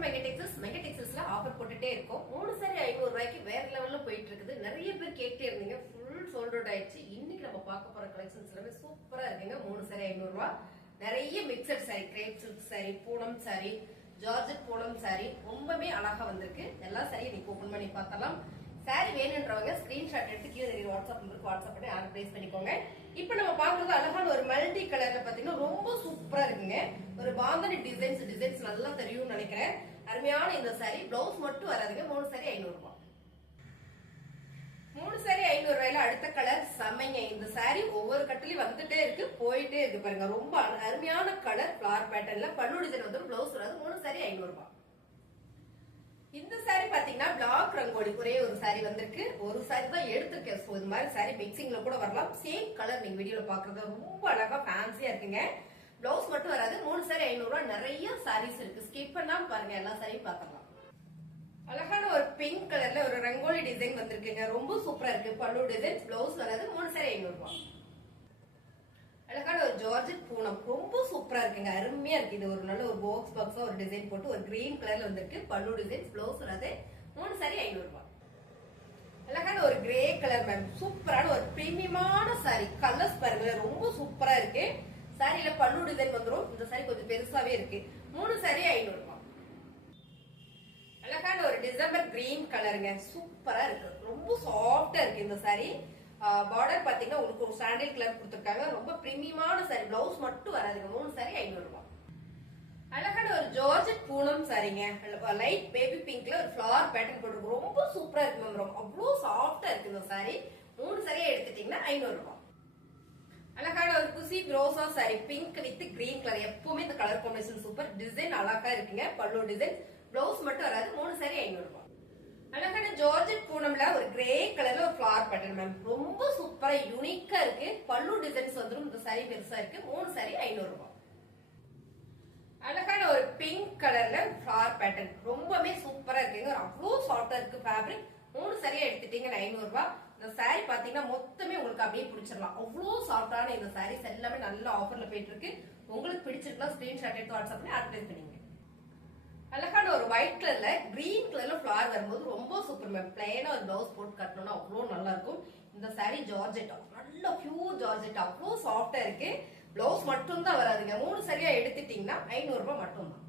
Welcome Mega Texas. Mega டெக்ஸஸ்ல offer போட்டுட்டே இருக்கும். 3 சாரி 500 ரூபாய்க்கு வேற லெவல்ல போயிட்டு இருக்குது. நிறைய பேர் கேட்டே இருந்தீங்க. ஃபுல் சோல்ட் அவுட் ஆயிடுச்சு. இன்னைக்கு நம்ம பார்க்க போற கலெக்ஷன்ஸ் எல்லாமே சூப்பரா இருக்குங்க. 3 சாரி 500 ரூபாய். நிறைய mixed sorry, grape silk sorry, Poonam sorry, georgette Poonam sorry ரொம்பவே அழகா வந்திருக்கு. எல்லா சாரியும் நீங்க ஓபன் பண்ணி பார்த்தலாம். சாரி வேணுன்றவங்க ஸ்கிரீன்ஷாட் எடுத்து கீழே வாட்ஸ்அப் நம்பருக்கு வாட்ஸ்அப் பண்ணி ஆர்டர் பிளேஸ் பண்ணிக்கோங்க. இப்போ நம்ம பாக்குறது அழகான ஒரு மல்டி கலர்ல பாத்தீங்கன்னா ரொம்ப சூப்பரா இருக்குங்க. ஒரு பாந்தனி டிசைன்ஸ் நல்லா தெரியும்னு நினைக்கிறேன். அருமையான இந்த சாரி. பிளவுஸ் மட்டும் வராதுங்க. 3 சாரி 500 ரூபாய். 3 சாரி 500 ரூபாயில அடுத்த கலர் செமைங்க. இந்த சாரி ஒவ்வொரு கட்டிலையும் வந்துட்டே இருக்கு, போயிட்டே இருக்கு பாருங்க. ரொம்ப அருமையான கலர். ஃபிளவர் பேட்டர்ன்ல பல்லு டிசைன் வந்து பிளவுஸ் வராது. 3 சாரி 500 ரூபாய். இந்த சாரி பாத்தீங்கன்னா பிளாக் ரங்கோலி ஒரே ஒரு சாரி வந்திருக்கு. ஒரு சாரி தான் எடுத்திருக்கேன். சோ இந்த மாதிரி சாரி மிக்சிங்ல கூட வரலாம். சேம் கலர் நீங்க வீடியோல பாக்குறது ரொம்ப அழகா ஃபேன்சியா இருக்குங்க. பிளவுஸ் மட்டும் வராது. 3 சாரி 500 ரூபாய். நிறைய சாரீஸ் இருக்கு. ஸ்கிப் பண்ணாம பாருங்க. எல்லா சாரியும் பாக்கலாம். அழகான ஒரு பிங்க் கலர்ல ஒரு ரங்கோலி டிசைன் வந்திருக்குங்க. ரொம்ப சூப்பரா இருக்கு. பல்லு டிசைன், பிளவுஸ் வராது. 3 சாரி 500 ரூபாய். அழகான ஒரு ஜார்ஜெட் பூனம் ரொம்ப சூப்பரா இருக்குங்க. அருமையா இருக்கு. இது ஒரு நல்ல ஒரு பாக்ஸா ஒரு டிசைன் போட்டு ஒரு கிரீன் கலர்ல வந்திருக்கு. பல்லு டிசைன், பிளவுஸ் வராது. 3 சாரி 500 ரூபாய். அழகான ஒரு கிரே கலர் மேம். சூப்பரான ஒரு பிரீமியமான சாரி. கலர்ஸ் பாருங்க ரொம்ப சூப்பரா இருக்கு. சாரியில பல்லு டிசைன் வந்துரும். இந்த சாரி கொஞ்சம் பெருசாவே இருக்கு. 3 சாரி 500 ரூபாய். அழகான ஒரு டிசம்பர் கிரீன் கலருங்க. சூப்பரா இருக்கு. ரொம்ப சாஃப்டா இருக்கு இந்த சாரி. பார்டர் பாத்தீங்கன்னா உங்களுக்கு ஒரு சாண்டில் கலர் கொடுத்திருக்காங்க. ரொம்ப பிரீமியமான சாரி. பிளவுஸ் மட்டும் வராதுங்க. 3 சாரி 500 ரூபாய். அழகான ஒரு ஜார்ஜெட் பூனம் சாரிங்க. லைட் பேபி பிங்க்ல ஒரு ஃபிளவர் பேட்டர்ன் போட்டு ரொம்ப சூப்பரா இருக்கு மேம். அவ்வளவு சாஃப்டா இருக்கு இந்த சாரி. 3 சாரியா எடுத்துட்டீங்கன்னா 500 ரூபாய். அழகான ஒரு குசி ரோசா sari. Pink with green colour. எப்பவுமே இந்த கலர் காம்பினேஷன் சூப்பர். டிசைன் அழகா இருக்குங்க. பல்லு டிசைன், பிளவுஸ் மட்டும் வராது. 3 சாரி 500 ரூபாய். அழகான ஜார்ஜெட் பூனம்ல ஒரு கிரே கலர்ல ஒரு ஃபிளவர் பேட்டர்ன் மேம். ரொம்ப சூப்பரா யூனிக்கா இருக்கு. பல்லு டிசைன்ஸ் வந்துடும். இந்த சாரி பெருசா இருக்கு. 3 சாரி 500 ரூபாய். அழகான ஒரு பிங்க் கலர்ல ஃபிளவர் பேட்டர்ன் ரொம்பவே சூப்பரா இருக்குங்க. அவ்வளவு சாஃப்டா இருக்கு ஃபேப்ரிக். 3 சாரியா எடுத்துட்டீங்க 500 ரூபாய். இந்த சாரி பாத்தீங்கன்னா மொத்தமே உங்களுக்கு அப்படியே பிடிச்சிடலாம். அவ்வளவு சாஃப்டான இந்த சாரீஸ் எல்லாமே நல்ல ஆஃபர்ல போயிட்டு இருக்கு. உங்களுக்கு பிடிச்சிருக்கலாம் ஸ்கிரீன்ஷாட் எடுத்து வாட்ஸ்அப் பண்ணி ஆர்டர் பிளேஸ் பண்ணிங்க. அழகான ஒரு ஒயிட் கலர்ல கிரீன் கலர்ல ஃபிளவர் வரும்போது ரொம்ப சூப்பர் மேம். பிளைனா ஒரு பிளவுஸ் போட்டு கட்டணும்னா அவ்வளவு நல்லா இருக்கும். இந்த சாரி ஜார்ஜெட் நல்ல பியூர் ஜார்ஜெட். அவ்வளவு சாஃப்டா இருக்கு. பிளவுஸ் மட்டும் தான் வராதுங்க. 3 சாரியா எடுத்துட்டீங்கன்னா 500 ரூபாய் மட்டும் தான்.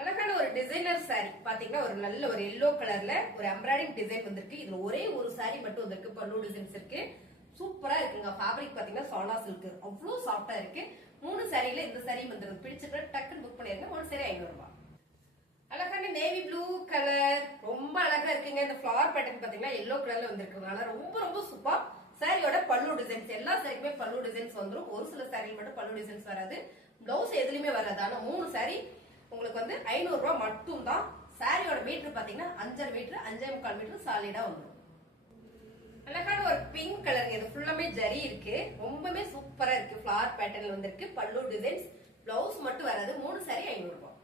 அழகான ஒரு டிசைனர் சாரி பாத்தீங்கன்னா ஒரு நல்ல ஒரு எல்லோ கலர்ல ஒரு எம்ப்ராய்டிங் டிசைன் வந்திருக்கு. இதுல ஒரே ஒரு சாரி மட்டும் வந்திருக்கு. பல்லு டிசைன்ஸ் இருக்கு. சூப்பரா இருக்குங்க. ஃபேப்ரிக் பாத்தீங்கன்னா சானா சில்க். அவ்வளவு சாஃப்டா இருக்கு. 3 சாரியில இந்த சாரி வந்துருக்கு. பிடிச்சிருக்க டக்குன்னு புக் பண்ணிருங்க. 3 சாரி 500 ரூபாய். அழகான நேவி ப்ளூ கலர் ரொம்ப அழகா இருக்குங்க. இந்த ஃபிளவர் பேட்டர்ன் பாத்தீங்கன்னா எல்லோ கலர்ல வந்திருக்கிறதுனால ரொம்ப ரொம்ப சூப்பர். சாரியோட பல்லு டிசைன்ஸ் எல்லா சாரிக்குமே பல்லு டிசைன்ஸ் வந்துடும். ஒரு சில சாரியில் மட்டும் பல்லு டிசைன்ஸ் வராது. பிளவுஸ் எதுலயுமே வராது. ஆனா 3 சாரி உங்களுக்கு வந்து 500 ரூபாய் மட்டும் தான். சாரியோட மீட்டர் பாத்தீங்கன்னா 5.5 மீட்டர் 5.25 மீட்டர் சாலிடா வந்துடும். அழகான ஒரு பிங்க் கலர். இது ஃபுல்லாமே ஜரி இருக்கு. ரொம்பவே சூப்பரா இருக்கு. ஃபிளவர் பேட்டர்ன்ல வந்திருக்கு. பல்லு டிசைன்ஸ், பிளவுஸ் மட்டும் வராது. 3 சாரி 500 ரூபாய்.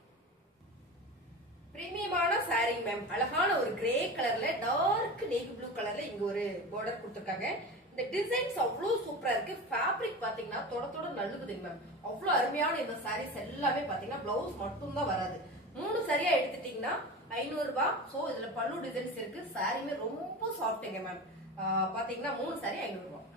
பிரீமியமான சாரி மேம். அழகான ஒரு கிரே கலர்ல டார்க் நேவி ப்ளூ கலர்ல இங்க ஒரு பார்டர் கொடுத்திருக்காங்க. இந்த டிசைன்ஸ் அவ்வளவு சூப்பரா இருக்கு. ஃபேப்ரிக் பாத்தீங்கன்னா தொட நல்லுகுது மேம். அவ்வளவு அருமையான இந்த சாரீஸ் எல்லாமே பாத்தீங்கன்னா பிளவுஸ் மட்டும் தான் வராது. 3 சாரியா எடுத்துட்டீங்கன்னா 500 ரூபாய். சோ இதுல பல்லு டிசைன்ஸ் இருக்கு. சாரியுமே ரொம்ப சாஃப்ட்ங்க மேம். பாத்தீங்கன்னா 3 சாரி 500 ரூபாய்.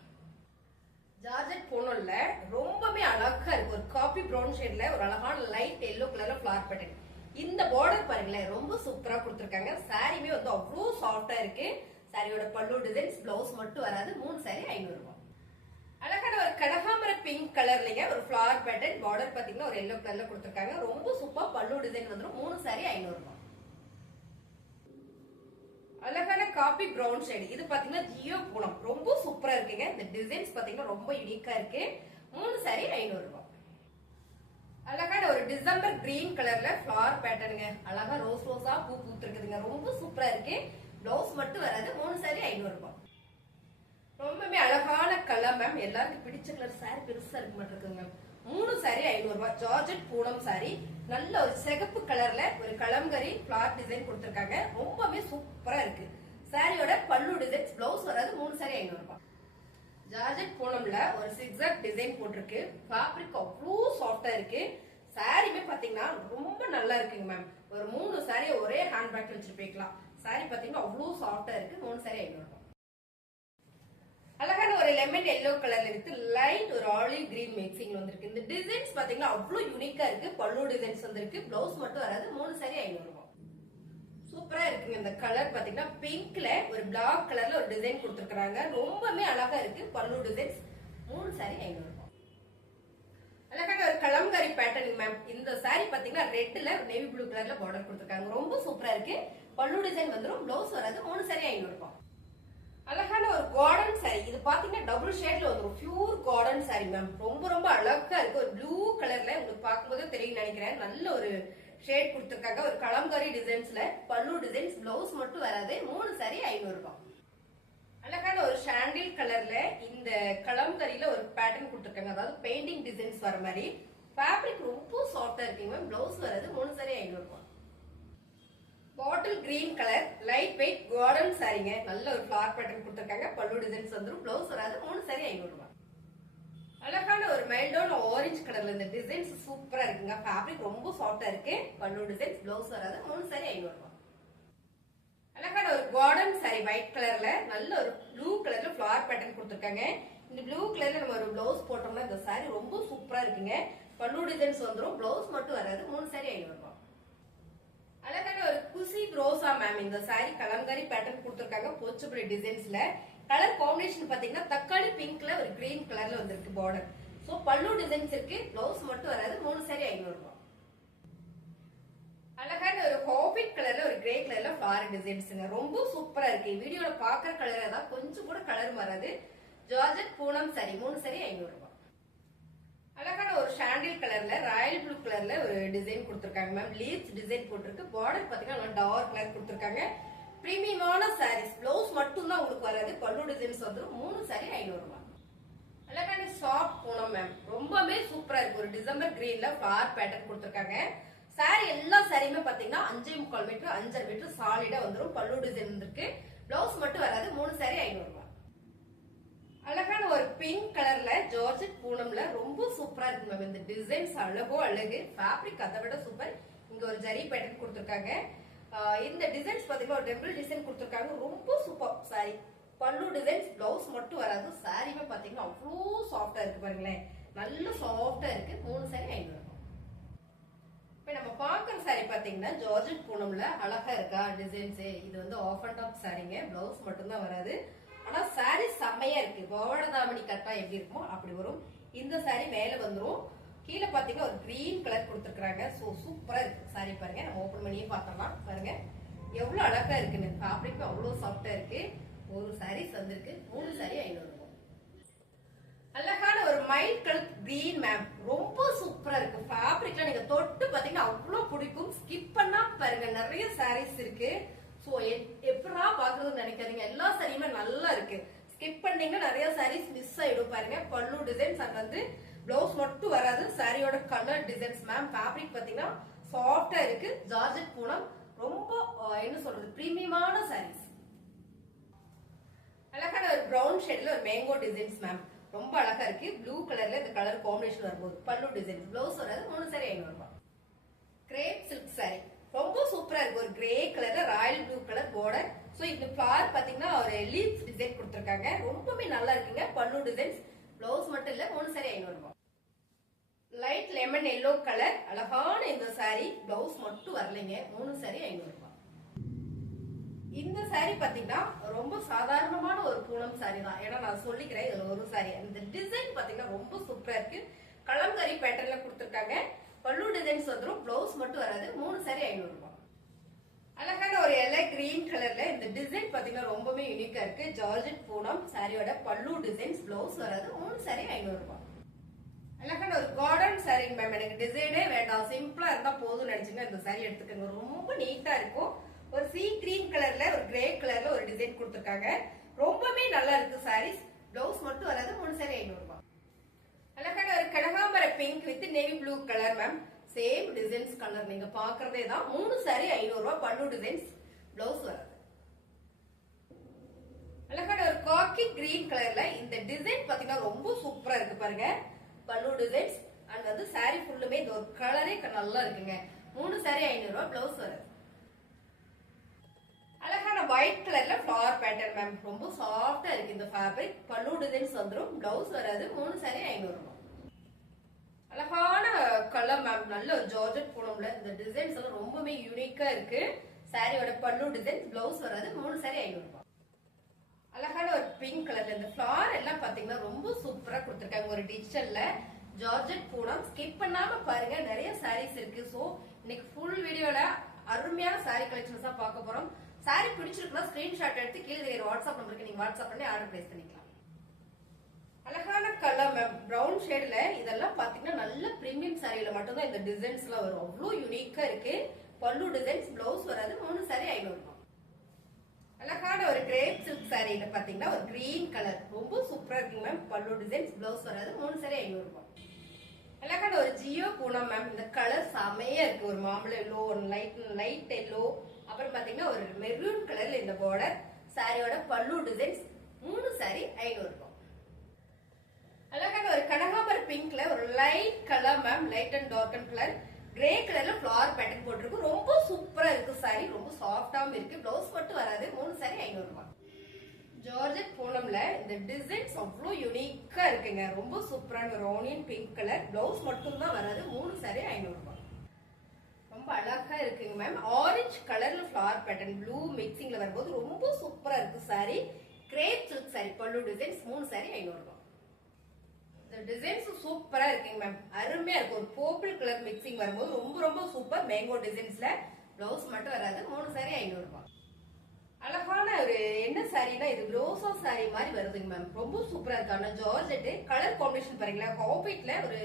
ஜார்ஜெட் பூனம்ல ரொம்பவே அழகா இருக்கு. ஒரு காபி பிரவுன் ஷேட்ல ஒரு அழகான லைட் எல்லோ கலர்ல ஃபிளவர் பேட்டர்ன். இந்த பார்டர் பாருங்களேன் ரொம்ப சூப்பரா கொடுத்திருக்காங்க. சாரியுமே வந்து அவ்வளவு சாஃப்டா இருக்கு. சாரியோட பல்லு டிசைன்ஸ், பிளவுஸ் மட்டும் வராது. 3 சாரி 500 ரூபாய். அழகான ஒரு கனகாமர பிங்க் கலர்லங்க ஒரு ஃபிளவர் பேட்டர்ன். பார்டர் பாத்தீங்கன்னா ஒரு எல்லோ கலர்ல கொடுத்திருக்காங்க. ரொம்ப சூப்பர். பல்லு டிசைன் வந்துடும். 3 சாரி 500 ரூபாய். அழகான காபி பிரவுன் ஷேட். இது பாத்தீங்கன்னா ஜியோ பூனம். ரொம்ப சூப்பரா இருக்குங்க. இந்த டிசைன்ஸ் பாத்தீங்கன்னா ரொம்ப யூனிக்கா இருக்கு. 3 சாரி 500 ரூபாய். அழகான ஒரு டிசம்பர் கிரீன் கலர்ல ஃபிளவர் பேட்டர்னுங்க. அழகா ரோஸா பூ பூத்துருக்குதுங்க. ரொம்ப சூப்பரா இருக்கு. பிளவுஸ் மட்டும் வராது. 3 சாரி 500 ரூபாய். ரொம்பவே அழகான கலர் மேம். எல்லாருக்கும் பிடிச்ச கலர். சாரி பெருசா இருக்க மாட்டிருக்குங்க மேம். 3 சாரி 500 ரூபாய். Georgette Poonam sorry. நல்ல ஒரு சிகப்பு கலர்ல ஒரு கலம்கரி ஃபிளவர் டிசைன் கொடுத்திருக்காங்க. ரொம்பவே சூப்பரா இருக்கு. சாரியோட பல்லு டிசைன்ஸ், பிளவுஸ் வராது. 3 சாரி 500 ரூபாய். ஜார்ஜெட் பூனம்ல ஒரு சிக்ஸாக் டிசைன் போட்டிருக்கு. ஃபேப்ரிக் அவ்வளவு சாஃப்டா இருக்கு. சாரியுமே பாத்தீங்கன்னா ரொம்ப நல்லா இருக்குங்க மேம். ஒரு 3 சாரி ஒரே ஹேண்ட் பேக்ல வச்சுட்டு போய்க்கலாம். சாரி பாத்தீங்கன்னா அவ்வளவு சாஃப்டா இருக்கு. 3 சாரி 500 ரூபாய். அழகான ஒரு லெமன் எல்லோ கலர்ல வித் லைட் ஒரு ஆலிவ் கிரீன் மிக்சிங் வந்திருக்கு. இந்த டிசைன்ஸ் பாத்தீங்கன்னா அவ்வளவு யூனிக்கா இருக்கு. பல்லு டிசைன்ஸ் வந்திருக்கு. பிளவுஸ் மட்டும் வராது. 3 சாரி 500 ரூபாய். சூப்பரா இருக்குங்க. இந்த கலர் பாத்தீங்கன்னா பிங்க்ல ஒரு பிளாக் கலர்ல ஒரு டிசைன் கொடுத்திருக்காங்க. ரொம்பவே அழகா இருக்கு. பல்லு டிசைன்ஸ் 3 சாரி 500 ரூபாய். அழகான ஒரு கலம்காரி பேட்டர்ன் மேம். இந்த சாரி பாத்தீங்கன்னா ரெட்ல நேவி ப்ளூ கலர்ல பார்டர் கொடுத்திருக்காங்க. ரொம்ப சூப்பரா இருக்கு. பல்லு டிசைன் வந்துரும். பிளவுஸ் வராது. 3 சாரி 500 ரூபாய். அழகான ஒரு கார்டன் சாரி. இது பாத்தீங்கன்னா டபுள் ஷேட்ல வந்துரும். Pure garden sorry ma'am. ரொம்ப ரொம்ப அழகா இருக்கு. ஒரு ப்ளூ கலர்ல உங்களுக்கு பார்க்கும்போது தெரியும் நினைக்கிறேன். நல்ல ஒரு ஷேட் கொடுத்திருக்காங்க. ஒரு கலம்காரி டிசைன்ஸ்ல பல்லு டிசைன்ஸ். பிளவுஸ் மட்டும் வராது. 3 சாரி 500 ரூபாய். அழகான ஒரு சாண்டில் கலர்ல இந்த கலம்கரியில ஒரு பேட்டர்ன் கொடுத்திருக்காங்க. அதாவது பெயிண்டிங் டிசைன்ஸ் வர மாதிரி. ஃபேப்ரிக் ரொம்ப சாஃப்டா இருக்குங்க. பிளவுஸ் வராது. 3 சாரி 500 ரூபாய். Bottle green colour light weight garden சாரிங்க. நல்ல ஒரு ஃபிளவர் பேட்டர்ன் கொடுத்திருக்காங்க. பல்லு டிசைன்ஸ் வந்துரும். பிளவுஸ் வராது. 3 சாரி 500 ரூபாய். அழகான ஒரு மைல்டான ஆரஞ்சு கலர்ல இந்த டிசைன்ஸ் சூப்பரா இருக்குங்க. ஃபேப்ரிக் ரொம்ப சாஃப்டா இருக்கு. பல்லு டிசைன்ஸ். பிளவுஸ் வராது. 3 சாரி 500 ரூபாய். அழகான ஒரு கார்டன் சாரி ஒயிட் கலர்ல நல்ல ஒரு ப்ளூ கலர்ல ஃபிளவர் பேட்டர்ன் கொடுத்திருக்காங்க. இந்த ப்ளூ கலர்ல நம்ம ஒரு பிளவுஸ் போட்டோம்னா இந்த சாரி ரொம்ப சூப்பரா இருக்குங்க. பல்லு டிசைன்ஸ் வந்துரும். பிளவுஸ் மட்டும் வராது. 3 சாரி 500 ரூபாய். அழகான ஒரு குசி ரோசா மேம். இந்த சாரி கலம்காரி பேட்டர்ன் கொடுத்திருக்காங்க. போச்சபடி டிசைன்ஸ்ல கலர் காம்பினேஷன் பாத்தீங்கன்னா தக்காளி பிங்க்ல ஒரு கிரீன் கலர்ல வந்திருக்கு பார்டர். சோ பல்லு டிசைன்ஸ் இருக்கு. பிளவுஸ் மட்டும் வராது. 3 சாரி 500 ரூபாய். அழகான ஒரு ஹாபிட் கலர்ல ஒரு கிரே கலர்ல ஃபிளவர் டிசைன்ஸ்ங்க. ரொம்ப சூப்பரா இருக்கு. வீடியோல பாக்குற கலர் தான் கொஞ்சம் கூட கலர் வராது. Georgette Poonam sorry. 3 சாரி 500 ரூபாய். அழகான ஒரு சாண்டில் கலர்ல ராயல் ப்ளூ கலர்ல ஒரு டிசைன் கொடுத்திருக்காங்க மேம். லீவ்ஸ் டிசைன் போட்டிருக்கு. பார்டர் பாத்தீங்கன்னா டார்க் கலர் கொடுத்திருக்காங்க. பிரீமியமான சாரீஸ். பிளவுஸ் மட்டும் தான் உங்களுக்கு வராது. பல்லு டிசைன்ஸ் வந்துரும். 3 சாரி 500 ரூபாய். அழகான ஷார்ட் பூனம் மேம். ரொம்பவே சூப்பரா இருக்கு. ஒரு டிசம்பர் கிரீன்ல ஃபிளவர் பேட்டர்ன் கொடுத்திருக்காங்க. சாரி எல்லா சாரியுமே பாத்தீங்கன்னா 5.25 மீட்டர் 5.5 மீட்டர் சாலிடா வந்துரும். பல்லு டிசைன் வந்திருக்கு. பிளவுஸ் மட்டும் வராது. 3 சாரி 500 ரூபாய். அழகான ஒரு பிங்க் கலர்ல ஜார்ஜெட் பூனம்ல ரொம்ப சூப்பரா இருக்கு மேம். இந்த டிசைன்ஸ் அழகோ அழகு. ஃபேப்ரிக் அதை விட சூப்பர். இங்க ஒரு ஜரி பேட்டர்ன் கொடுத்திருக்காங்க. இந்த டிசைன்ஸ் பாத்தீங்கன்னா ஒரு டெம்பிள் டிசைன் கொடுத்திருக்காங்க. ரொம்ப சூப்பர் சாரி. பல்லு டிசைன்ஸ். பிளவுஸ் மட்டும் வராது. சாரியுமே பாத்தீங்கன்னா அவ்வளோ சாஃப்டா இருக்கு பாருங்களேன். நல்ல சாஃப்டா இருக்கு. 3 சாரி 500 ரூபாய். இப்ப நம்ம பாக்குற சாரி பாத்தீங்கன்னா ஜார்ஜெட் பூனம்ல அழகா இருக்கா டிசைன்ஸ். இது வந்து ஆஃப் அண்ட் டாப் சாரிங்க. பிளவுஸ் மட்டும் தான் வராது. ஆனா சாரி செம்மையா இருக்கு. பவளதாமணி கட்டா எப்படி இருக்குமோ அப்படி வரும். இந்த சாரி மேல வந்துரும். கீழே பாத்தீங்கன்னா ஒரு கிரீன் கலர் கொடுத்திருக்காங்க. சோ சூப்பரா இருக்கு சாரி. பாருங்க நம்ம ஓபன் பண்ணியே பார்த்தலாம். பாருங்க எவ்வளவு அழகா இருக்குன்னு. ஃபேப்ரிக் அவ்வளவு சாஃப்டா இருக்கு. ஒரு சாரீஸ் வந்திருக்கு. 3 சாரி 500 ரூபாய். அழகான ஒரு மைல்ட் கலர் கிரீன் மேம். ரொம்ப சூப்பரா இருக்கு. ஃபேப்ரிக்ல நீங்க தொட்டு பாத்தீங்கன்னா அவ்வளவு பிடிக்கும். ஸ்கிப் பண்ணா பாருங்க நிறைய சாரீஸ் இருக்கு. சோ எப்படா பாக்குறதுன்னு நினைக்காதீங்க. எல்லா சாரியுமே நல்லா இருக்கு. ஸ்கிப் பண்ணீங்கன்னா நிறைய சாரீஸ் மிஸ் ஆயிடும். பாருங்க பல்லு டிசைன்ஸ் அண்ட் வந்து பிளவுஸ் மட்டும் வராது. சாரியோட கலர் டிசைன்ஸ் மேம். ஃபேப்ரிக் பாத்தீங்கன்னா சாஃப்டா இருக்கு. ஜார்ஜெட் பூனம். ரொம்ப என்ன சொல்றது பிரீமியமான சாரீஸ். அழகான ஒரு பிரவுன் ஷேட்ல ஒரு மேங்கோ டிசைன்ஸ் மேம். ரொம்ப அழகா இருக்கு. ப்ளூ கலர்ல இந்த கலர் காம்பினேஷன் வரும்போது பல்லு டிசைன். பிளவுஸ் வராது. 3 சாரி 500 ரூபாய். Grape silk sorry. ரொம்ப சூப்பரா இருக்கு. ஒரு கிரே கலர்ல Royal blue colour border. So இந்த ஃபிளவர் பாத்தீங்கன்னா ஒரு லீவ்ஸ் டிசைன் கொடுத்திருக்காங்க. ரொம்பவே நல்லா இருக்குங்க. பல்லு டிசைன்ஸ். பிளவுஸ் மட்டும் இல்ல. 3 சாரி 500 ரூபாய். லைட் லெமன் எல்லோ கலர் அழகான இந்த சாரி. பிளவுஸ் மட்டும் வரலைங்க. 3 சாரி 500 ரூபாய். இந்த சாரி பாத்தீங்கன்னா ரொம்ப சாதாரணமான ஒரு பூனம் சாரி தான். ஏன்னா நான் சொல்லிக்கிறேன் இதுல ஒரு சாரி. இந்த டிசைன் பாத்தீங்கன்னா ரொம்ப சூப்பரா இருக்கு. கலம்கரி பேட்டர்ன்ல கொடுத்திருக்காங்க. பல்லு டிசைன்ஸ் வந்துரும். பிளவுஸ் மட்டும் வராது. 3 சாரி 500 ரூபாய். அழகான ஒரு எல்லை கிரீன் கலர்ல இந்த டிசைன் பாத்தீங்கன்னா ரொம்பவே யூனிக்கா இருக்கு. ஜார்ஜெட் பூனம். சாரியோட பல்லு டிசைன்ஸ். பிளவுஸ் வராது. 3 சாரி 500 ரூபாய். அழகான ஒரு கார்டன் சாரி மேம். எனக்கு டிசைனே வேண்டாம். சிம்பிளா இருந்தா போதும் நினைச்சுங்க இந்த சாரி எடுத்துக்கோங்க. ரொம்ப நீட்டா இருக்கும். ஒரு சீ கிரீன் கலர்ல ஒரு கிரே கலர்ல ஒரு டிசைன் கொடுத்திருக்காங்க. ரொம்பவே நல்லா இருக்கு சாரீஸ். பிளவுஸ் மட்டும் வராது. 3 சாரி 500 ரூபாய். அழகான ஒரு கனகாம்பர pink with navy blue colour ma'am. Same designs colour நீங்க பாக்குறதே தான். 3 சாரி 500 ரூபாய். பல்லு டிசைன்ஸ். பிளவுஸ் வராது. அழகான ஒரு காக்கி கிரீன் கலர்ல இந்த டிசைன் பாத்தீங்கன்னா ரொம்ப சூப்பரா இருக்கு பாருங்க. பல்லு டிசைன்ஸ் அண்ட் வந்து சாரி ஃபுல்லுமே இந்த ஒரு கலரே நல்லா இருக்குங்க. மூணு சாரி 500 ரூபாய். பிளவுஸ் வராது. அழகான ஒயிட் கலர்ல ஃபிளவர் பேட்டர்ன் மேம். ரொம்ப சாஃப்டா இருக்கு இந்த ஃபேப்ரிக். பல்லு டிசைன்ஸ் வந்துரும். பிளவுஸ் வராது. மூணு சாரி 500 ரூபாய். அழகான கலர் மேம். நல்ல ஜார்ஜெட் பூனம்ல இந்த டிசைன்ஸ் எல்லாம் ரொம்பவே யூனிக்கா இருக்கு. சாரியோட பல்லு டிசைன், பிளவுஸ் வராது. மூணு சாரி 500 ரூபாய். அழகான ஒரு பிங்க் கலர்ல இந்த ஃபிளவர் எல்லாம் பாத்தீங்கன்னா ரொம்ப சூப்பரா கொடுத்திருக்காங்க. ஒரு டிஜிட்டல்ல ஜார்ஜெட் பூனம். ஸ்கிப் பண்ணாம பாருங்க, நிறைய சாரீஸ் இருக்கு. சோ இன்னைக்கு ஃபுல் வீடியோல அருமையான சாரி கலெக்ஷன்ஸ் தான் பார்க்க போறோம். சாரி பிடிச்சிருக்குன்னா ஸ்கிரீன்ஷாட் எடுத்து கீழே தெரியுற வாட்ஸ்அப் நம்பருக்கு நீங்க வாட்ஸ்அப் பண்ணி ஆர்டர் பிளேஸ் பண்ணிக்கலாம். அழகான கலர் மேம். பிரவுன் ஷேட்ல இதெல்லாம் பாத்தீங்கன்னா நல்ல பிரீமியம் சாரியில மட்டும்தான் இந்த டிசைன்ஸ் எல்லாம் வரும். அவ்வளவு யூனிக்கா இருக்கு. பல்லு டிசைன்ஸ், பிளவுஸ் வராது. மூணு சாரி 500 ரூபாய். அழகான ஒரு கிரேப் சில்க் சாரியில பாத்தீங்கன்னா ஒரு கிரீன் கலர் ரொம்ப சூப்பரா இருக்கு மேம். பல்லு டிசைன்ஸ், பிளவுஸ் வராது. மூணு சாரி 500 ரூபாய். அழகான ஒரு ஜியோ பூனம் மேம். இந்த கலர் செமையா இருக்கு. ஒரு மாம்பழ எல்லோ, ஒரு லைட் எல்லோ, அப்புறம் பாத்தீங்கன்னா ஒரு மெரூன் கலர்ல இந்த பார்டர். சாரியோட பல்லு டிசைன்ஸ். மூணு சாரி 500 ரூபாய். அழகான ஒரு கனகாம்பர பிங்க்ல ஒரு light colour ma'am. Light and dark and colour grey கலர்ல ஃபிளவர் பேட்டர்ன் போட்டிருக்கு. ரொம்ப சூப்பரா இருக்கு சாரி. ரொம்ப சாஃப்டாவும் இருக்கு. பிளவுஸ் மட்டும் வராது. மூணு சாரி 500 ரூபாய். ஜார்ஜெட் பூனம்ல இந்த டிசைன்ஸ் அவ்வளவு யூனிக்கா இருக்குங்க. ரொம்ப சூப்பரான ஒரு ஆனியன் பிங்க் கலர். பிளவுஸ் மட்டும் தான் வராது. மூணு சாரி 500 ரூபாய். ரொம்ப அழகா இருக்குங்க மேம். ஆரஞ்சு கலர்ல ஃபிளவர் பேட்டர்ன் ப்ளூ மிக்சிங்ல வரும்போது ரொம்ப சூப்பரா இருக்கு சாரி. Grape silk sorry. பல்லு டிசைன்ஸ். மூணு சாரி 500 ரூபாய். இந்த டிசைன்ஸ் சூப்பரா இருக்குங்க மேம். அருமையா இருக்கு. ஒரு பர்பிள் கலர் மிக்சிங் வரும்போது ரொம்ப ரொம்ப சூப்பர். மேங்கோ டிசைன்ஸ்ல. பிளவுஸ் மட்டும் வராது. மூணு சாரி 500 ரூபாய். அழகான ஒரு என்ன சாரினா இது ரோசா சாரி மாதிரி வருதுங்க மேம். ரொம்ப சூப்பரா இருக்கு. ஆனா ஜார்ஜெட் கலர் காம்பினேஷன் பாருங்களா. காப்பீட்ல ஒரு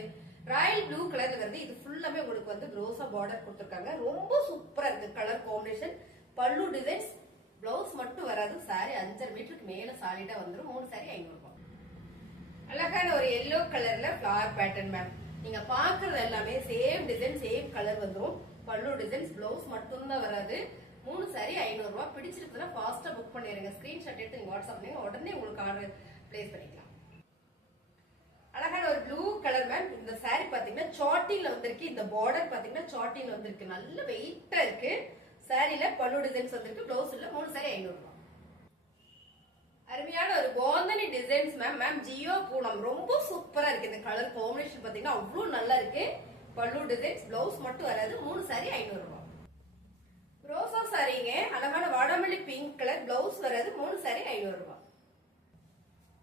ராயல் ப்ளூ கலர்ல வருது. இது ஃபுல்லாமே உங்களுக்கு வந்து ரோசா பார்டர் கொடுத்திருக்காங்க. ரொம்ப சூப்பரா இருக்கு கலர் காம்பினேஷன். பல்லு டிசைன்ஸ், பிளவுஸ் மட்டும் வராது. சாரி 5.5 மீட்டருக்கு மேல சாலிடா வந்துடும். மூணு சாரி 500 ரூபாய். அழகான ஒரு எல்லோ கலர்ல ஃபிளவர் பேட்டர்ன் மேம். நீங்க பாக்குறது எல்லாமே சேம் டிசைன், சேம் கலர் வந்துடும். பல்லு டிசைன்ஸ், பிளவுஸ் மட்டும் தான் வராது. மூணு சாரி 500 ரூபாய். பிடிச்சிருக்குன்னா ஃபாஸ்டா புக் பண்ணிடுங்க. ஸ்கிரீன்ஷாட் எடுத்து நீங்க வாட்ஸ்அப் பண்ணி உடனே உங்களுக்கு ஆர்டர் பிளேஸ் பண்ணிக்கலாம். அழகான ஒரு ப்ளூ கலர் மேம். இந்த சாரி பாத்தீங்கன்னா சாட்டின்ல வந்திருக்கு. இந்த பார்டர் பாத்தீங்கன்னா சாட்டின்ல வந்திருக்கு. நல்ல வெயிட்டா இருக்கு. சாரில பல்லு டிசைன்ஸ் வந்திருக்கு. பிளவுஸ் இல்ல. மூணு சாரி 500 ரூபாய். அருமையான ஒரு கோந்தனி டிசைன்ஸ் மேம். மேம் ஜியோ பூனம் ரொம்ப சூப்பரா இருக்கு. இந்த கலர் காம்பினேஷன் பாத்தீங்கன்னா அவ்வளவு நல்லா இருக்கு. பல்லு டிசைன்ஸ், பிளவுஸ் மட்டும் வராது. மூணு சாரி 500 ரூபாய். ரோசா சாரிங்க. அழகான வாடாமல்லி பிங்க் கலர். பிளவுஸ் வராது. மூணு சாரி 500 ரூபாய்.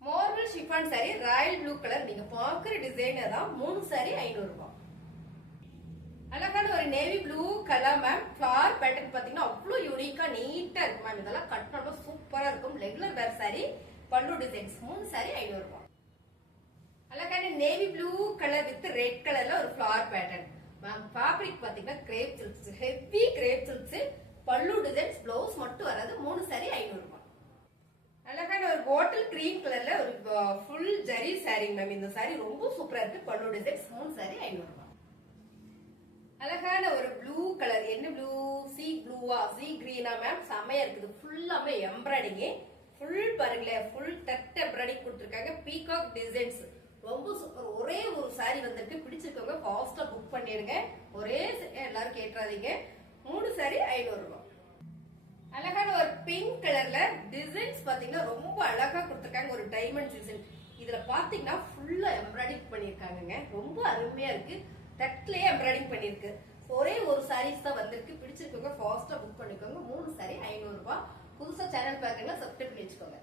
Marble chiffon sorry Royal blue colour. நீங்க பாக்குற டிசைன் தான். மூணு சாரி 500 ரூபாய். அழகான ஒரு navy blue colour ma'am. Flower pattern பாத்தீங்கன்னா அவ்வளவு யூனிக்கா நீட்டா இருக்கு மேம். இதெல்லாம் கட்டினா சூப்பரா இருக்கும். Regular wear sari. பல்லு டிசைன்ஸ். மூணு சாரி 500 ரூபாய். அழகான navy blue colour with red கலர்ல ஒரு ஃபிளவர் பேட்டர்ன் மேம். ஃபேப்ரிக் பாத்தீங்கன்னா crepe silks. Heavy crepe silks. பல்லு டிசைன்ஸ், பிளவுஸ் மட்டும் வராது. மூணு சாரி 500 ரூபாய். அழகான ஒரு பாட்டில் கிரீம் கலர்ல ஒரு ஃபுல் ஜரி சாரி மேம். இந்த சாரி ரொம்ப சூப்பரா இருக்கு. பல்லு டிசைன்ஸ். மூணு சாரி 500 ரூபாய். அழகான ஒரு ப்ளூ கலர். என்ன ப்ளூ? சி ப்ளூவா, சி கிரீனா மேம். செமையா இருக்குது. ஃபுல்லாமே எம்ப்ராய்டிங். ஃபுல் பாருங்களேன். ஃபுல் டட் எம்ப்ராய்டிங் கொடுத்திருக்காங்க. Peacock designs. ரொம்ப சூப்பர். ஒரே ஒரு சாரி வந்திருக்கு. பிடிச்சிருக்கவங்க ஃபாஸ்டா புக் பண்ணிடுங்க. ஒரே எல்லாரும் கேட்றாதீங்க. மூணு சாரி 500 ரூபாய். அழகான ஒரு பிங்க் கலர்ல டிசைன்ஸ் பாத்தீங்கன்னா ரொம்ப அழகா கொடுத்திருக்காங்க. ஒரு டைமண்ட் டிசைன். இதுல பாத்தீங்கன்னா ஃபுல்லா எம்ப்ராய்டிங் பண்ணிருக்காங்க. ரொம்ப அருமையா இருக்கு. தட்லயே எம்ப்ராய்டிங் பண்ணிருக்கு. ஒரே ஒரு சாரீஸ் தான் வந்திருக்கு. பிடிச்சிருக்கவங்க ஃபாஸ்டா புக் பண்ணிக்கோங்க. மூணு சாரி 500 ரூபாய். புதுசா சேனல் பாருங்க, சப்ஸ்கிரைப் பண்ணி வச்சுக்கோங்க.